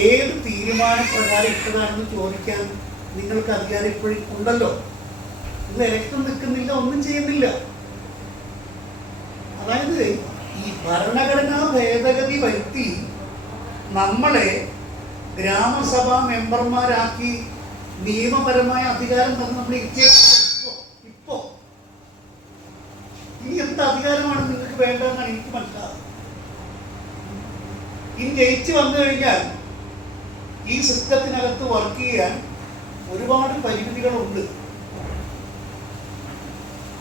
ഏത് തീരുമാനപ്രകാരം ഇട്ടതാണെന്ന് ചോദിക്കാൻ നിങ്ങൾക്ക് അധികാരം ഇപ്പോഴും ഉണ്ടല്ലോ. ഇത് ഇലക്ഷൻ നിൽക്കുന്നില്ല, ഒന്നും ചെയ്യുന്നില്ല. അതായത് ഈ ഭരണഘടനാ ഭേദഗതി വരുത്തി നമ്മളെ ഗ്രാമസഭാ മെമ്പർമാരാക്കി നിയമപരമായ അധികാരം തന്ന് നമ്മൾ ഇപ്പോ ഇനി എന്ത് അധികാരമാണ് നിങ്ങൾക്ക് വേണ്ടതെന്നാണ് എനിക്ക് മനസ്സിലാകുന്നത്. ഇനി ജയിച്ചു വന്നു കഴിഞ്ഞാൽ ഈ സിസ്റ്റത്തിനകത്ത് വർക്ക് ചെയ്യാൻ ഒരുപാട് പരിമിതികളുണ്ട്.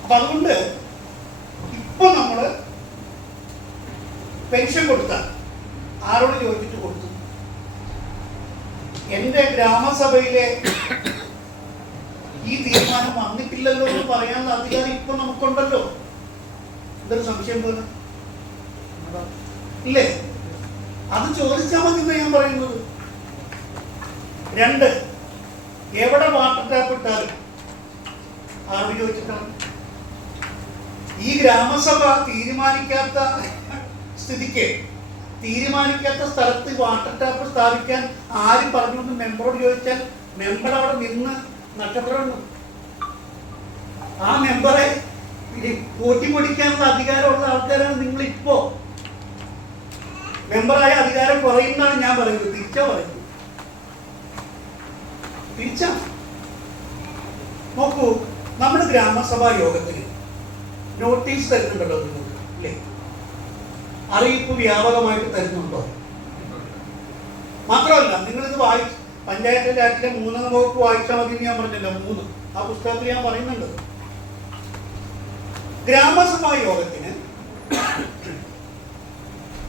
അപ്പൊ അതുകൊണ്ട് ഇപ്പൊ നമ്മള് പെൻഷൻ കൊടുത്താൽ ആരോട് ചോദിച്ചിട്ട് കൊടുത്തു? എന്റെ ഗ്രാമസഭയിലെ ഈ തീരുമാനം വന്നിട്ടില്ലല്ലോ എന്ന് പറയാനുള്ള അധികാരം ഇപ്പൊ നമുക്കുണ്ടല്ലോ. എന്തൊരു സംശയം പോലെ ഇല്ലേ? അത് ചോദിച്ചാൽ മതി എന്ന് ഞാൻ പറയുന്നത്. 2, എവിടെ വാട്ടർ ടാപ്പ് ഇട്ടാലും ആരോട് ചോദിച്ചിട്ടാണ്? ഈ ഗ്രാമസഭ തീരുമാനിക്കാത്ത സ്ഥിതിക്ക്, തീരുമാനിക്കാത്ത സ്ഥലത്ത് വാട്ടർ ടാപ്പ് സ്ഥാപിക്കാൻ ആരും പറഞ്ഞു മെമ്പറോട് ചോദിച്ചാൽ മെമ്പർ അവിടെ നിന്ന് നക്ഷത്രമുണ്ട്. ആ മെമ്പറെ കൂട്ടിമുടിക്കാനുള്ള അധികാരമുള്ള ആൾക്കാരാണ് നിങ്ങളിപ്പോ. മെമ്പറായ അധികാരം കുറയുന്നതാണ് ഞാൻ പറയുന്നത്. തിരിച്ചാ പറയുന്നത്. തിരിച്ചാ നോക്കൂ, നമ്മുടെ ഗ്രാമസഭാ യോഗത്തിന് നോട്ടീസ് തരുന്നുണ്ടല്ലോ നിങ്ങൾക്ക്, അല്ലേ? അറിയിപ്പ് വ്യാപകമായിട്ട് തരുന്നുണ്ടോ? മാത്രമല്ല, നിങ്ങളിത് പഞ്ചായത്ത് ആക്ടിലെ 3 വകുപ്പ് വായിച്ചാൽ മതി എന്ന് ഞാൻ പറഞ്ഞല്ലോ. 3 ആ പുസ്തകത്തിൽ ഞാൻ പറയുന്നുണ്ട്. ഗ്രാമസഭാ യോഗത്തിന്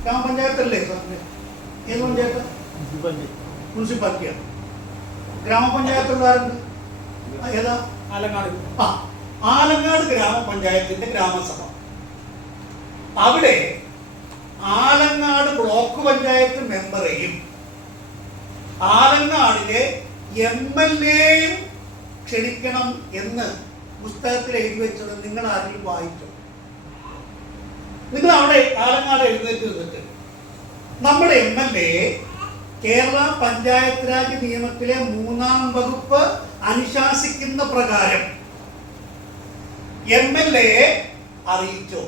ഗ്രാമപഞ്ചായത്തല്ലേ? ഏത് പഞ്ചായത്ത്? മുനിസിപ്പാലിറ്റിയാണ്. ഗ്രാമപഞ്ചായത്തുകാരുണ്ട്. ഏതാ? ആലങ്ങാട്. ആലങ്ങാട് ഗ്രാമപഞ്ചായത്തിന്റെ ഗ്രാമസഭ. അവിടെ ആലങ്ങാട് ബ്ലോക്ക് പഞ്ചായത്ത് മെമ്പറെയും ആലങ്ങാടിലെ MLA-യും ക്ഷണിക്കണം എന്ന് പുസ്തകത്തിൽ എഴുതി വെച്ചത് നിങ്ങൾ ആരെങ്കിലും വായിച്ചു? നിങ്ങൾ അവിടെ ആലങ്ങാട് എഴുന്നേറ്റ് നിന്നിട്ട് നമ്മുടെ MLA കേരള പഞ്ചായത്ത് രാജ് നിയമത്തിലെ 3-ാം വകുപ്പ് അനുശാസിക്കുന്ന പ്രകാരം MLA-യെ അറിയിച്ചോ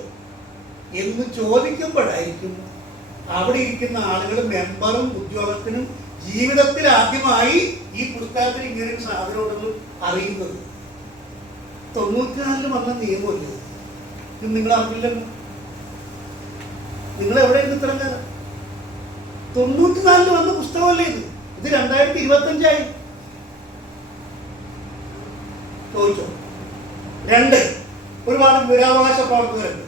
എന്ന് ചോദിക്കുമ്പോഴായിരിക്കും അവിടെ ഇരിക്കുന്ന ആളുകൾ, മെമ്പറും ഉദ്യോഗസ്ഥനും ജീവിതത്തിൽ ആദ്യമായി ഈ പുസ്തകത്തിൽ ഇങ്ങനെ സാധനമുണ്ടെന്ന് അറിയുന്നത്. 94 വന്ന നിയമമല്ലേ ഇത്? നിങ്ങൾ അറിഞ്ഞില്ലല്ലോ. നിങ്ങൾ എവിടെയാണ് ഇത്രയും കാലം? 94 വന്ന പുസ്തകമല്ലേ ഇത്? ഇത് 2025 ചോദിച്ചോ? 2, ഒരുപാട് വിവരാവകാശ പ്രവർത്തകരുണ്ട്.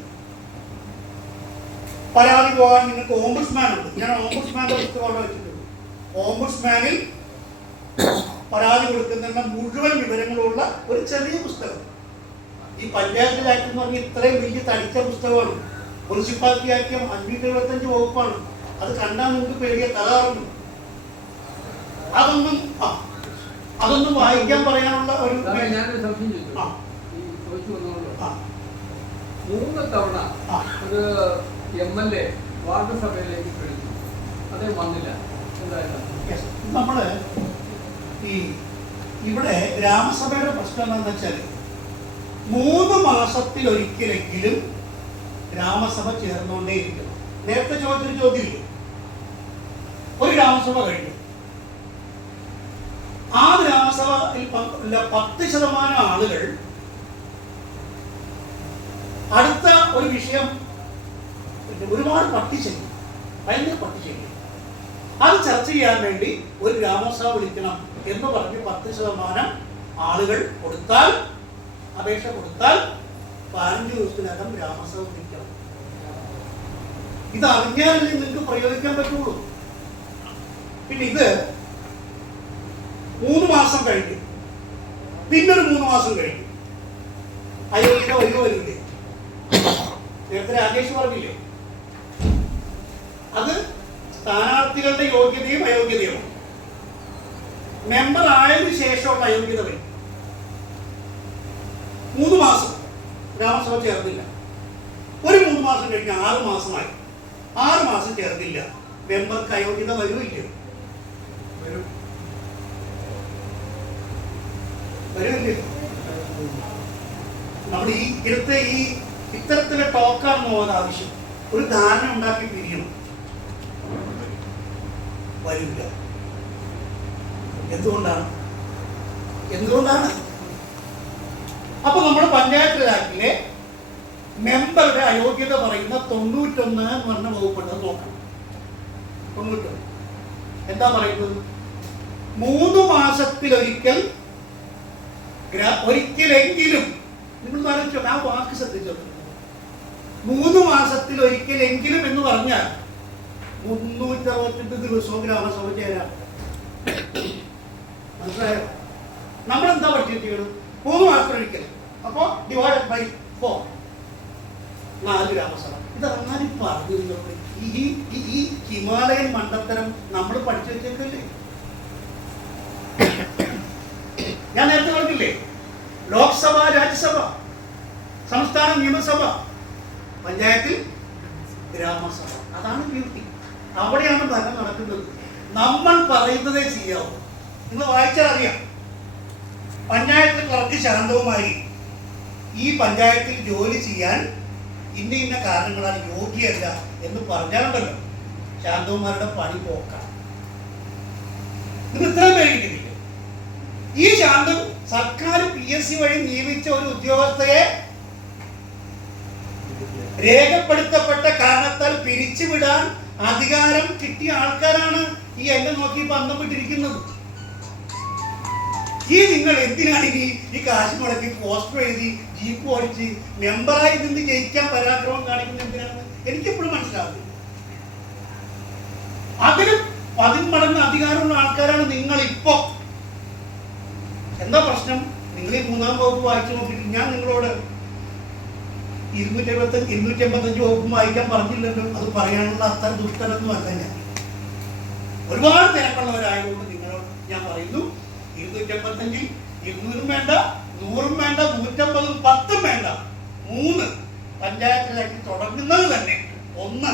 പരാതി പോകാൻ നിങ്ങൾക്ക് ഓംബുഡ്സ്മാൻ ഉണ്ട്. ഞാൻ ഓംബുഡ്സ്മാന്റെ പുസ്തകം അവിടെ വെച്ചിട്ടുണ്ട്. ഓംബുഡ്സ്മാനിൽ പരാതി കൊടുക്കുന്ന മുഴുവൻ വിവരങ്ങളുള്ള ഒരു ചെറിയ പുസ്തകം. ഈ പഞ്ചായത്ത് ആക്ട് എന്ന് പറഞ്ഞാൽ ഇത്രയും വലിയ തടിച്ച പുസ്തകമാണ്. മുനിസിപ്പാലിറ്റി ആക്ട് 575 വകുപ്പാണ്. അത് കണ്ടാൽ നിങ്ങൾക്ക് പേടിയ തകർന്നു. അതൊന്നും വായിക്കാൻ പറയാനുള്ള ഒരു 3 തവണ ഒരു MLA വാർഡ് സഭയിലേക്ക് ക്ഷണിച്ചു, അതേ വന്നില്ല. നമ്മള് ഇവിടെ ഗ്രാമസഭയുടെ പ്രശ്നം എന്താണെന്ന് വെച്ചാൽ 3 മാസത്തിലൊരിക്കലെങ്കിലും ഗ്രാമസഭ ചേർന്നുകൊണ്ടേയിരിക്കണം. നേരത്തെ ചോദിച്ചൊരു ചോദ്യമില്ല. ഒരു ഗ്രാമസഭ കഴിഞ്ഞു. ആ ഗ്രാമസഭയിൽ 10% ആളുകൾ അടുത്ത ഒരു വിഷയം, ഒരുപാട് പട്ടിശല്യം, ഭയങ്കര പട്ടിശല്യം, അത് ചർച്ച ചെയ്യാൻ വേണ്ടി ഒരു ഗ്രാമസഭ വിളിക്കണം എന്ന് പറഞ്ഞ് 10% ആളുകൾ കൊടുത്താൽ, അപേക്ഷ കൊടുത്താൽ 15 ദിവസത്തിനകം ഗ്രാമസഭ വിളിക്കണം. ഇത് അറിഞ്ഞാലേ നിങ്ങൾക്ക് പ്രയോഗിക്കാൻ പറ്റുള്ളൂ. പിന്നെ ഇത് 3 മാസം കഴിഞ്ഞു, പിന്നൊരു 3 മാസം കഴിഞ്ഞു. അയോഗ്യത വരില്ലേ? നേരത്തെ രാജേഷ് പറഞ്ഞില്ലേ, അത് സ്ഥാനാർത്ഥികളുടെ യോഗ്യതയും അയോഗ്യതയും. മെമ്പർ ആയതിനു ശേഷമുള്ള അയോഗ്യത വരും. 3 മാസം ഗ്രാമസഭ ചേർന്നില്ല. ഒരു 3 മാസം കഴിഞ്ഞ് 6 മാസമായി. 6 മാസം ചേർന്നില്ല. മെമ്പർക്ക് അയോഗ്യത വരുമില്ല. അപ്പോൾ ഈ ഇത്തരത്തിലെ ടോക്കാണ് പോകാൻ ആവശ്യം. ഒരു ധാരണ ഉണ്ടാക്കി പിരിയണം. വരില്ല. എന്തുകൊണ്ടാണ് അപ്പൊ നമ്മൾ പഞ്ചായത്ത് രാജിലെ മെമ്പറുടെ അയോഗ്യത പറയുന്ന 91 എന്ന് പറഞ്ഞ വകുപ്പുണ്ടെന്ന് നോക്കണം. 91 എന്താ പറയുന്നത്? 3 മാസത്തിലൊരിക്കൽ ഒരിക്കലെങ്കിലും, നിങ്ങൾ ആലോചിച്ചോ, ആ വാക്ക് ശ്രദ്ധിച്ചോ, 3 മാസത്തിലൊരിക്കലെങ്കിലും എന്ന് പറഞ്ഞാൽ 368 ദിവസവും ഗ്രാമസഭ ചേരാം. മനസ്സിലായോ? നമ്മളെന്താ പഠിച്ചിരിക്കുന്നത്? 3 മാസത്തിലൊരിക്കൽ. അപ്പോ ഡിവൈഡഡ് ബൈ 4, 4 ഗ്രാമസഭ. ഇതാരും പറഞ്ഞു. ഈ ഹിമാലയൻ മണ്ടത്തരം നമ്മൾ പഠിച്ചു വെച്ചേക്കല്ലേ. ഞാൻ നേരത്തെ പറഞ്ഞില്ലേ, ലോക്സഭ, രാജ്യസഭ, സംസ്ഥാന നിയമസഭ, പഞ്ചായത്തിൽ ഗ്രാമസഭ. അതാണ് ബ്യൂട്ടി. അവിടെയാണ് ഭരണം നടക്കുന്നത്. നമ്മൾ പറയുന്നതേ ചെയ്യാവൂ. നിങ്ങൾ വായിച്ചാൽ അറിയാം. പഞ്ചായത്ത് ക്ലർക്ക് ശാന്തവുമായി ഈ പഞ്ചായത്തിൽ ജോലി ചെയ്യാൻ ഇന്ന കാരണങ്ങളാൽ യോഗ്യല്ല എന്ന് പറഞ്ഞാലുണ്ടല്ലോ, ശാന്തവുമാരുടെ പണി പോക്കാം. ഇത് ഇത്രയും പേരിക്കുന്നില്ല. ഈ ശാന്തം സർക്കാർ PSC വഴി നിയമിച്ച ഒരു ഉദ്യോഗസ്ഥയെ രേഖപ്പെടുത്തപ്പെട്ട കാരണത്താൽ പിരിച്ചുവിടാൻ അധികാരം കിട്ടിയ ആൾക്കാരാണ് ഈ എന്നെ നോക്കി പന്തം വിട്ടിരിക്കുന്നത്. നിങ്ങൾ എന്തിനാണ് ഈ കാശ് മുടക്കി പോസ്റ്റർ എഴുതി ജീപ്പ് ഓടിച്ച് മെമ്പറായി നിന്ന് ജയിക്കാൻ പരാക്രമം കാണിക്കുന്നത് എന്തിനാണ് എനിക്കെപ്പോഴും മനസ്സിലാവുന്നത്. അതിന് 10 മടങ്ങ് അധികാരമുള്ള ആൾക്കാരാണ് നിങ്ങൾ ഇപ്പോ. എന്താ പ്രശ്നം? നിങ്ങൾ ഈ 3-ാം വകുപ്പ് വായിച്ചു നോക്കിയിട്ട് ഞാൻ നിങ്ങളോട് 285 വകുപ്പും വായിക്കാൻ പറഞ്ഞില്ലല്ലോ. അത് പറയാനുള്ള അത്ര ദുഷ്ടനൊന്നും അല്ല ഞാൻ. ഒരുപാട് തിരക്കുള്ളവരായതുകൊണ്ട് നിങ്ങളോട് ഞാൻ പറയുന്നു, 285 200 വേണ്ട, 100 വേണ്ട, 150, 10 വേണ്ട, 3 പഞ്ചായത്തിലേക്ക് തുടങ്ങുന്നത് തന്നെ. 1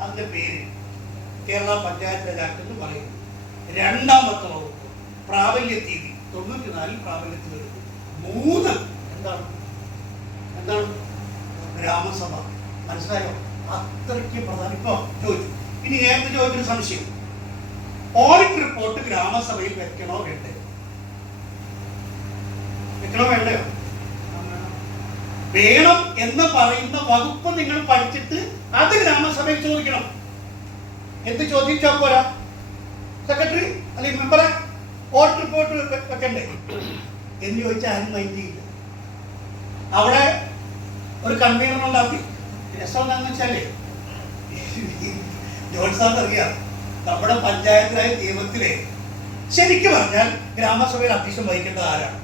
അതിന്റെ പേര് കേരള പഞ്ചായത്ത് രാജ് എന്ന് പറയുന്നു. 2ാമത്തെ വകുപ്പ് പ്രാബല്യത്തീയതി 94 പ്രാബല്യത്തിൽ വരുന്നു. 3 എന്താണ് ഗ്രാമസഭ. മനസ്സിലായോ? അത്രയ്ക്ക് പ്രധാനം. ഇപ്പൊ ചോദിച്ചു. ഇനി നേരത്തെ ചോദിച്ചൊരു സംശയം, ഓഡിറ്റ് റിപ്പോർട്ട് ഗ്രാമസഭയിൽ വെക്കണോ വേണ്ടയോ? വേണം എന്ന് പറയുന്ന വകുപ്പ് നിങ്ങൾ പഠിച്ചിട്ട് അത് ഗ്രാമസഭയിൽ ചോദിക്കണം. എന്ത് ചോദിച്ചാൽ പോരാ? സെക്രട്ടറി അല്ലെങ്കിൽ മെമ്പറെ ഓഡിറ്റ് റിപ്പോർട്ട് വെക്കണ്ടേ എന്ന് ചോദിച്ചാൽ ആരും മൈൻഡ് ചെയ്യില്ല. അവിടെ ഒരു കൺവീനർ ഉണ്ടാക്കി. രസം എന്താണെന്ന് വെച്ചാലേ, ജോൺ സാറിന് അറിയാം, നമ്മുടെ പഞ്ചായത്തിലായ നിയമത്തിലെ ശരിക്കും പറഞ്ഞാൽ ഗ്രാമസഭയിൽ അധ്യക്ഷം വഹിക്കേണ്ടത് ആരാണ്?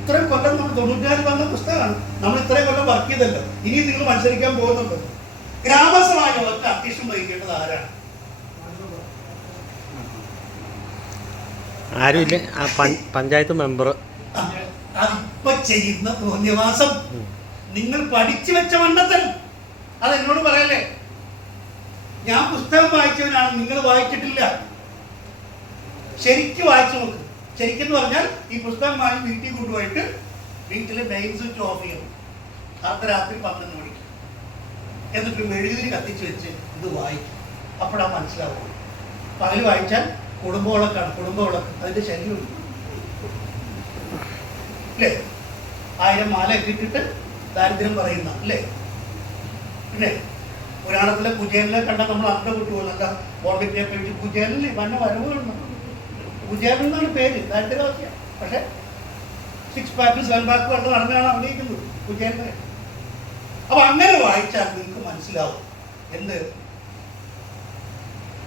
ഇത്രയും കൊല്ലം നമ്മൾ 94 വന്ന പുസ്തകമാണ്. നമ്മൾ ഇത്രയും കൊല്ലം വർക്ക് ചെയ്തല്ലോ. ഇനി നിങ്ങൾ മത്സരിക്കാൻ പോകുന്നുണ്ട്. ഗ്രാമസഭാ യോഗത്തിൽ അധ്യക്ഷം വഹിക്കേണ്ടത് ആരാണ്? ആരുമില്ല, പഞ്ചായത്ത് മെമ്പർ. അതിപ്പോ ചെയ്യുന്ന തോന്നിയവാസം നിങ്ങൾ പഠിച്ചു വെച്ച മണ്ടത്തരം. അത് എന്നോട് പറയല്ലേ. ഞാൻ പുസ്തകം വായിച്ചവനാണ്, നിങ്ങൾ വായിച്ചിട്ടില്ല. ശരിക്കും വായിച്ചു നോക്ക്. ശരിക്കും പറഞ്ഞാൽ ഈ പുസ്തകം വാങ്ങി വീട്ടിൽ കൊണ്ടുപോയിട്ട് വീട്ടിലെ മെയിൻ സ്വിച്ച് ഓഫ് ചെയ്യണം. അർദ്ധരാത്രി 12 മണിക്ക്. എന്നിട്ട് മെഴുകുതിരി കത്തിച്ച് വെച്ച് ഇത് വായിക്കും. അപ്പോഴാ മനസ്സിലാവും. പകല് വായിച്ചാൽ കുടുംബവിളക്കാണ്. കുടുംബവിളക്ക് അതിന്റെ ശല്യമുണ്ട് അല്ലേ? 1000 മാല ഇട്ടിട്ട് ദാരിദ്ര്യം പറയുന്ന അല്ലേ? പിന്നെ പുരാണത്തിലെ കുചേലിനെ കണ്ടാൽ നമ്മൾ അർത്ഥം കിട്ടുമല്ല. ബോണ്ടിനെ പേടിച്ച് കുചേലിന് വന്ന വരവ് കാണുന്നു. കുചേലൻ എന്നാണ് പേര്, ദാരിദ്ര്യവാസിയാണ്. പക്ഷെ 6 പാക്ക് 7 പാക്ക് കൊണ്ട് നടന്നാണ് അഭിനയിക്കുന്നത് കുചേലിനെ. അപ്പൊ അങ്ങനെ വായിച്ചാൽ നിങ്ങൾക്ക് മനസ്സിലാവും എന്ത്.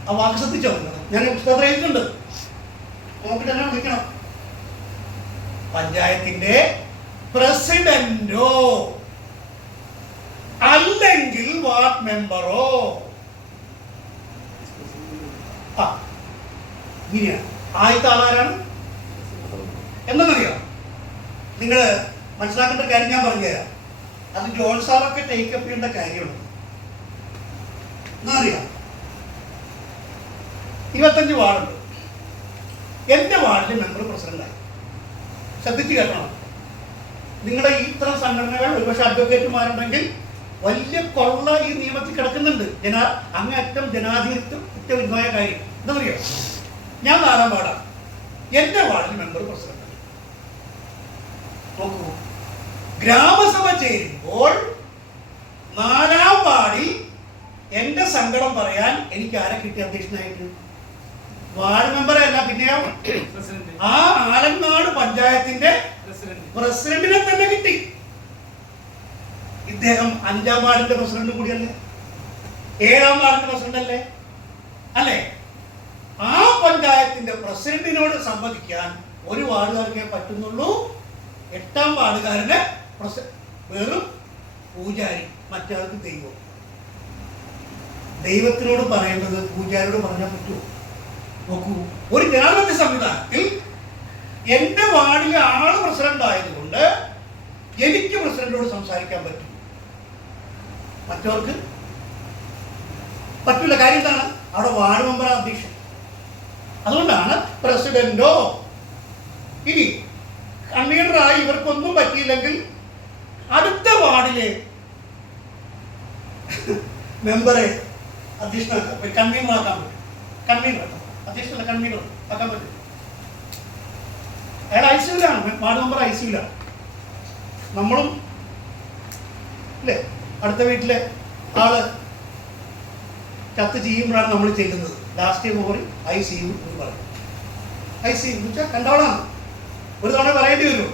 ആ വാക്ക് ശ്രദ്ധിച്ചോ? ഞാൻ പുസ്തകത്തിൽ എഴുതിയിട്ടുണ്ട്, നോക്കിട്ട് തന്നെ വിളിക്കണം. പഞ്ചായത്തിന്റെ പ്രസിഡന്റോ അല്ലെങ്കിൽ വാർഡ് മെമ്പറോ ഇങ്ങനെയാണ്. ആദ്യത്തെ ആളാരാണ് എന്നറിയാം. നിങ്ങൾ മനസ്സിലാക്കേണ്ട കാര്യം ഞാൻ പറഞ്ഞുതരാം. അത് ജോൺ സാറൊക്കെ ടേക്കപ്പ് ചെയ്യേണ്ട കാര്യമാണ്. എന്നറിയാം, 25 വാർഡുണ്ട്. എൻ്റെ വാർഡിൽ മെമ്പർ പ്രസിഡന്റായി. ശ്രദ്ധിച്ച് കേൾക്കണം. നിങ്ങളുടെ ഈ ഇത്തരം സംഘടനകൾ ഒരുപക്ഷെ അഡ്വക്കേറ്റുമാരുണ്ടെങ്കിൽ വലിയ കൊള്ള ഈ നിയമത്തിൽ കിടക്കുന്നുണ്ട്. അങ്ങേയറ്റം ജനാധിപത്യവിരുദ്ധമായ കാര്യം എന്താ പറയുക? ഞാൻ 4-ാം വാർഡാണ്, എൻ്റെ വാർഡിൽ മെമ്പർ പ്രസിഡന്റ്. നോക്കൂ, ഗ്രാമസഭ ചേരുമ്പോൾ 4-ാം വാർഡിൽ എൻ്റെ സങ്കടം പറയാൻ എനിക്ക് ആരെ കിട്ടി അധ്യക്ഷനായിട്ട്? വാർഡ് മെമ്പറെ അല്ല, പിന്നെയോ ആ ആലങ്ങാട് പഞ്ചായത്തിന്റെ പ്രസിഡന്റിനെ തന്നെ കിട്ടി. ഇദ്ദേഹം 5-ാം വാർഡിന്റെ പ്രസിഡന്റ് കൂടിയല്ലേ, 7-ാം വാർഡിന്റെ പ്രസിഡന്റ് അല്ലേ? അല്ലേ? ആ പഞ്ചായത്തിന്റെ പ്രസിഡന്റിനോട് സംവദിക്കാൻ ഒരു വാർഡുകാരനെ പറ്റുന്നുള്ളൂ. 8-ാം വാർഡുകാരന് വെറും പൂജാരി, മറ്റയാൾക്ക് ദൈവം. ദൈവത്തിനോട് പറയേണ്ടത് പൂജാരിയോട് പറഞ്ഞാൽ പറ്റുമോ? നോക്കൂ, ഒരു ജനാധിപത്യ സംവിധാനത്തിൽ എന്റെ വാർഡിലെ ആള് പ്രസിഡന്റ് ആയതുകൊണ്ട് എനിക്ക് പ്രസിഡന്റിനോട് സംസാരിക്കാൻ പറ്റും, മറ്റവർക്ക് പറ്റില്ല. കാര്യം എന്താണ്? അവിടെ വാർഡ് മെമ്പർ അധ്യക്ഷൻ. അതുകൊണ്ടാണ് പ്രസിഡന്റോ ഇനി കൺവീനറായി ഇവർക്കൊന്നും പറ്റിയില്ലെങ്കിൽ അടുത്ത വാർഡിലെ മെമ്പറെ അധ്യക്ഷനാക്കാൻ, കൺവീനറാക്കാൻ പറ്റും. കൺവീനർ അധ്യക്ഷനല്ല, കൺവീനർ ആക്കാൻ പറ്റും. അയാൾ ഐസിയുലാണ്, വാർഡ് മെമ്പർ ഐസിയുലാണ്. നമ്മളും അല്ലേ, അടുത്ത വീട്ടിലെ ആള് ചത്ത് ചെയ്യുമ്പോഴാണ് നമ്മൾ ചെല്ലുന്നത്. ലാസ്റ്റ് ഓവർ ICU എന്ന് പറയും. ICU എന്ന് വെച്ചാൽ കണ്ടവളാണ്, ഒരു തവണ പറയേണ്ടി വരുമോ?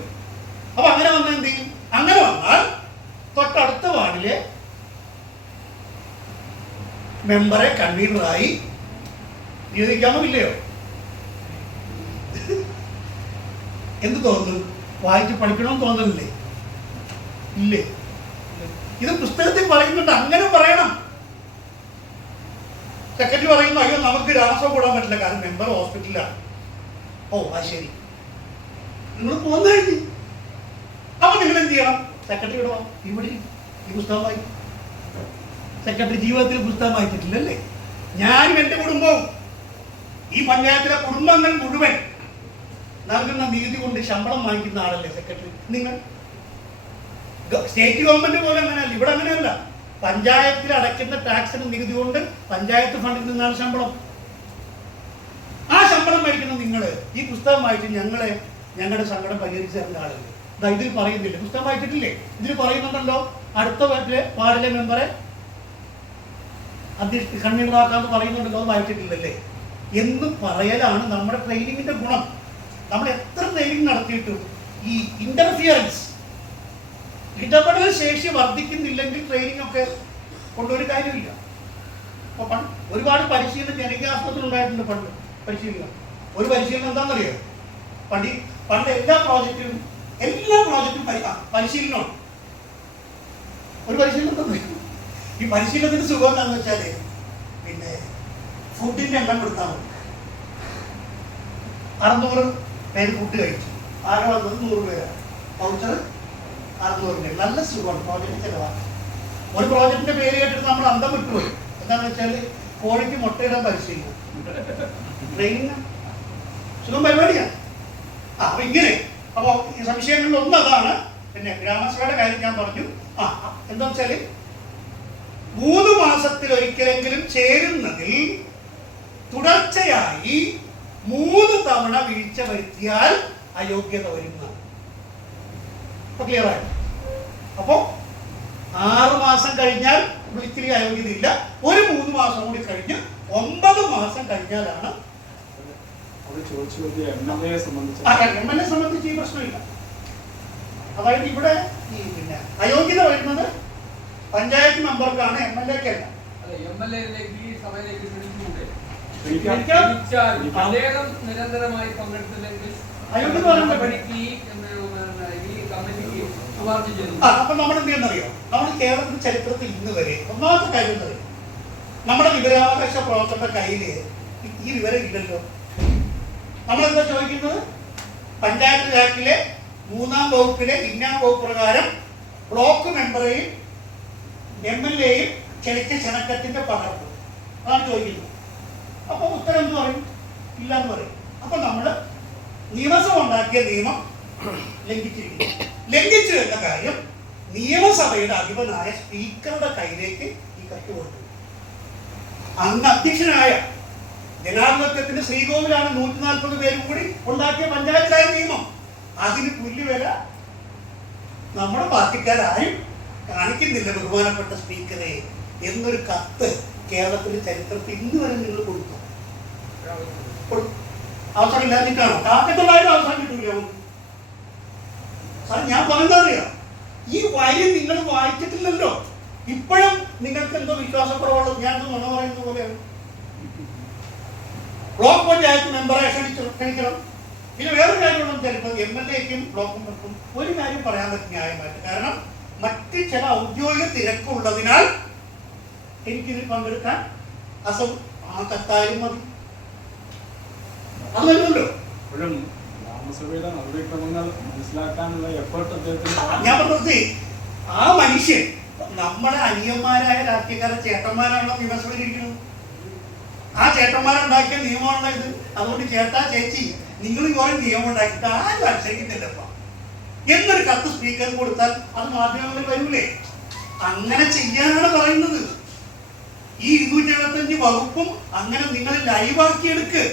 അപ്പൊ അങ്ങനെ വന്നാൽ എന്ത് ചെയ്യും? അങ്ങനെ വന്നാൽ തൊട്ടടുത്ത വാർഡിലെ മെമ്പറെ കൺവീനറായി നിയോഗിക്കാമോ ഇല്ലയോ? എന്ത് തോന്നുന്നു? വായിച്ച് പഠിക്കണമെന്ന് തോന്നുന്നില്ലേ? ഇല്ലേ? ഇത് പുസ്തകത്തിൽ പറയുന്നുണ്ട്, അങ്ങനെ പറയണം. സെക്രട്ടറി പറയുന്നു, അയ്യോ നമുക്ക് രാസോ കൂടാൻ പറ്റില്ല, കാരണം മെമ്പർ ഹോസ്പിറ്റലിലാണ്. ഓ ആ ശരി, നിങ്ങൾ പോന്നു കഴിഞ്ഞു. അപ്പൊ നിങ്ങൾ എന്ത് ചെയ്യണം? സെക്രട്ടറി ഇടുക, ഇവിടെ ഈ പുസ്തകം വായി. സെക്രട്ടറി ജീവിതത്തിൽ പുസ്തകം വായിച്ചിട്ടില്ലല്ലേ? ഞാനും എൻ്റെ കുടുംബവും ഈ പഞ്ചായത്തിലെ കുടുംബങ്ങൾ മുഴുവൻ നൽകുന്ന നീതി കൊണ്ട് ശമ്പളം വാങ്ങിക്കുന്ന ആളല്ലേ സെക്രട്ടറി? നിങ്ങൾ സ്റ്റേറ്റ് ഗവൺമെന്റ് പോലെ അങ്ങനെയല്ല, ഇവിടെ അങ്ങനെയല്ല. പഞ്ചായത്തിൽ അടയ്ക്കുന്ന ടാക്സിന് നികുതി കൊണ്ട് പഞ്ചായത്ത് ഫണ്ടിൽ നിന്നാണ് ശമ്പളം. ആ ശമ്പളം മേടിക്കുന്ന നിങ്ങൾ ഈ പുസ്തകം വായിച്ച് ഞങ്ങളുടെ സങ്കടം പരിഹരിച്ചു തരുന്ന ആളുകൾ ഇതിൽ പറയുന്നില്ല. പുസ്തകം വായിച്ചിട്ടില്ലേ? ഇതിൽ പറയുന്നുണ്ടല്ലോ, അടുത്ത വാർഡിലെ മെമ്പറെ കൺവീനറാക്കാന്ന് പറയുന്നുണ്ടല്ലോ, അത് വായിച്ചിട്ടില്ലല്ലേ എന്ന് പറയലാണ് നമ്മുടെ ട്രെയിനിങ്ങിന്റെ ഗുണം. നമ്മൾ എത്ര ട്രെയിനിങ് നടത്തിയിട്ടും ഈ ഇന്റർഫിയറൻസ്, ഇടപെടൽ ശേഷി വർദ്ധിക്കുന്നില്ലെങ്കിൽ ട്രെയിനിങ് ഒക്കെ കൊണ്ടൊരു കാര്യമില്ല. അപ്പൊ ഒരുപാട് പരിശീലനം ജനകീയ ആസ്പത്രി ഉണ്ടായിട്ടുണ്ട് പണ്ട്. പരിശീലനം, ഒരു പരിശീലനം എന്താണെന്നറിയോ? പണ്ട് എല്ലാ പ്രോജക്റ്റിലും പരിശീലനമാണ്. ഒരു പരിശീലനം തന്നെ. ഈ പരിശീലനത്തിന് സുഖം എന്താണെന്ന് വെച്ചാല് പിന്നെ ഫുഡിന്റെ എണ്ണം കൊടുത്താൽ മതി. 600 പേര് ഫുഡ് കഴിച്ചു, ആകെ വന്നത് 100 പേരാണ്. വൗച്ചർ 600 പേര്. നല്ല സുഖമാണ് പ്രോജക്റ്റ് ചെലവാണ്. ഒരു പ്രോജക്റ്റിന്റെ പേര് കേട്ടിട്ട് നമ്മൾ അന്തം വിട്ടുപോയി. എന്താണെന്ന് വെച്ചാൽ കോഴിക്ക് മുട്ടയിടാൻ പരിശീലനം, ട്രെയിനിങ്, സുഖം പരിപാടിയാണ്. അപ്പൊ ഇങ്ങനെ അപ്പൊ ഈ സംശയങ്ങളിൽ ഒന്ന് അതാണ്. പിന്നെ ഗ്രാമസഭയുടെ കാര്യം ഞാൻ പറഞ്ഞു. എന്താ വെച്ചാല് 3 മാസത്തിലൊരിക്കലെങ്കിലും ചേരുന്നതിൽ തുടർച്ചയായി 3 തവണ വീഴ്ച വരുത്തിയാൽ അയോഗ്യത വരുന്നതാണ്. ക്ലിയർ ആയി? അപ്പോ 6 മാസം കഴിഞ്ഞാൽ വിളിക്കലി അയോഗ്യത ഇല്ല. ഒരു 3 മാസം കൂടി കഴിഞ്ഞ് 9 മാസം കഴിഞ്ഞാലാണ്. MLA സംബന്ധിച്ച് ഈ പ്രശ്നമില്ല. അതായത് ഇവിടെ ഈ പിന്നെ അയോഗ്യത വരുന്നത് പഞ്ചായത്ത് മെമ്പർക്കാണ്, MLA-ക്കല്ല. അദ്ദേഹം നിരന്തരമായി പങ്കെടുത്തില്ലെങ്കിൽ അപ്പൊ നമ്മൾ എന്ത് ചെയ്യുന്നറിയോ? നമ്മൾ കേരളത്തിന്റെ ചരിത്രത്തിൽ ഇന്ന് വരെ ഒന്നാമത്തെ കാര്യം എന്നറിയോ, നമ്മുടെ വിവരാവകാശ പ്രവർത്തകരുടെ കയ്യില് ഈ വിവരം ഇല്ലല്ലോ. നമ്മളെന്താ ചോദിക്കുന്നത്? പഞ്ചായത്ത് ആക്ടിലെ 3-ാം വകുപ്പിലെ 2-ാം വകുപ്പ് പ്രകാരം ബ്ലോക്ക് മെമ്പറെയും MLA-യും ക്ഷണിച്ച ക്ഷണക്കത്തിന്റെ പകർപ്പ്, അതാണ് ചോദിക്കുന്നത്. അപ്പൊ ഉത്തരം എന്ന് പറയും, ഇല്ല എന്ന് പറയും. അപ്പൊ നമ്മള് നിയമസഭ ഉണ്ടാക്കിയ നിയമം ലംഘിച്ചു എന്ന കാര്യം നിയമസഭയുടെ അധിപനായ സ്പീക്കറുടെ കയ്യിലേക്ക് ഈ കത്ത് കൊടുത്തു. അന്ന് അധ്യക്ഷനായ ജനാധിപത്യത്തിന്റെ ശ്രീകോവിലാണ് 140 പേരും കൂടി ഉണ്ടാക്കിയ പഞ്ചായത്തിലായ നിയമം. അതിന് തുല്യവില നമ്മുടെ പാർട്ടിക്കാരും കാണിക്കുന്നില്ല ബഹുമാനപ്പെട്ട സ്പീക്കറെ എന്നൊരു കത്ത് കേരളത്തിന്റെ ചരിത്രത്തിൽ ഇന്ന് വരെ നിങ്ങൾ കൊടുത്തു. അവസരം ഇല്ലാതിട്ടാണോ? 1900 അവസരം കിട്ടൂല. സാർ ഞാൻ പറഞ്ഞറിയാം, ഈ വരി നിങ്ങൾ വായിച്ചിട്ടില്ലല്ലോ. ഇപ്പോഴും നിങ്ങൾക്ക് എന്തോ വിശ്വാസക്കുറവുള്ളത് ഞാൻ നുണ പറയുന്നത് പോലെയാണ്. ബ്ലോക്ക് പഞ്ചായത്ത് മെമ്പറെ ക്ഷണിക്കണം. പിന്നെ വേറൊരു കാര്യമുള്ള ചിലപ്പോൾ MLAക്കും ബ്ലോക്ക് മെമ്പർക്കും ഒരു കാര്യം പറയാൻ പറ്റും ന്യായമായിട്ട്. കാരണം മറ്റ് ചില ഔദ്യോഗിക തിരക്കുള്ളതിനാൽ എനിക്കിതിൽ പങ്കെടുക്കാൻ കത്തായാലും മതി. അത് വരുമല്ലോ. ഗ്രാമസഭയുടെ നടപടിക്രമങ്ങൾ മനസ്സിലാക്കാനുള്ള എഫേർട്ട് ഞാൻ പറഞ്ഞത് ആ മനുഷ്യൻ നമ്മുടെ അനിയന്മാരായ രാഷ്ട്രീയക്കാരെ ചേട്ടന്മാരാണല്ലോ നിയമസഭയിൽ ഇരിക്കുന്നത്. ആ ചേട്ടന്മാരുണ്ടാക്കിയ നിയമമാണല്ലോ ഇത്. അതുകൊണ്ട് ചേട്ടാ ചേച്ചി നിങ്ങൾ കുറെ നിയമം ഉണ്ടാക്കിയിട്ട് ആരും അനുസരിക്കുന്നില്ലപ്പ എന്നൊരു കത്ത് സ്പീക്കർ കൊടുത്താൽ അത് മാധ്യമങ്ങളിൽ വരൂലേ? അങ്ങനെ ചെയ്യാനാണ് പറയുന്നത്. ഈ 275 വകുപ്പും അങ്ങനെ നിങ്ങൾ ലൈവാക്കിയെടുക്ക്.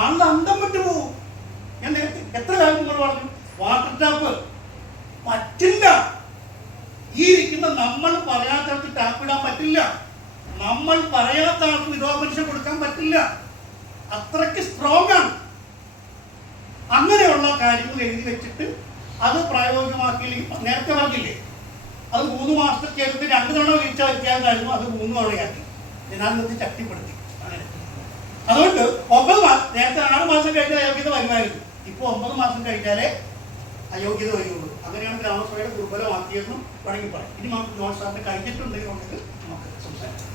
ആളുടെ അന്തം വിട്ടു പോകും. ഞാൻ നേരത്തെ എത്ര കാലം നിങ്ങൾ പറഞ്ഞു വാട്ടർ ടാപ്പ് പറ്റില്ല. ഈ ഇരിക്കുന്ന നമ്മൾ പറയാത്ത ആൾക്ക് ടാപ്പ് ഇടാൻ പറ്റില്ല. നമ്മൾ പറയാത്ത ആൾക്ക് വിധോപരീക്ഷ കൊടുക്കാൻ പറ്റില്ല. അത്രയ്ക്ക് സ്ട്രോങ് ആണ്. അങ്ങനെയുള്ള കാര്യങ്ങൾ എഴുതി വെച്ചിട്ട് അത് പ്രായോഗികമാക്കിയില്ലെങ്കിൽ നേരത്തെ പറഞ്ഞില്ലേ, അത് 3 മാസത്തേക്ക് 2 തവണ വീഴ്ച വയ്ക്കാൻ കഴിഞ്ഞു. അത് 3 തവണയാക്കി ജനാധിപത്യം ശക്തിപ്പെടുത്തി. അങ്ങനെ അതുകൊണ്ട് 9 മാസം, നേരത്തെ 6 മാസം കഴിഞ്ഞാൽ അയോഗ്യത വരുമായിരുന്നു. ഇപ്പോൾ 9 മാസം കഴിഞ്ഞാലേ അയോഗ്യത വരുള്ളൂ. അങ്ങനെയാണ് ഗ്രാമസഭയുടെ ദുർബലമാക്കിയെന്നും വേണമെങ്കിൽ പറയാം. ഇനി നമുക്ക് ജോൺ സാറിന് കഴിഞ്ഞിട്ടുണ്ടെങ്കിൽ നമുക്ക് സംസാരിക്കാം.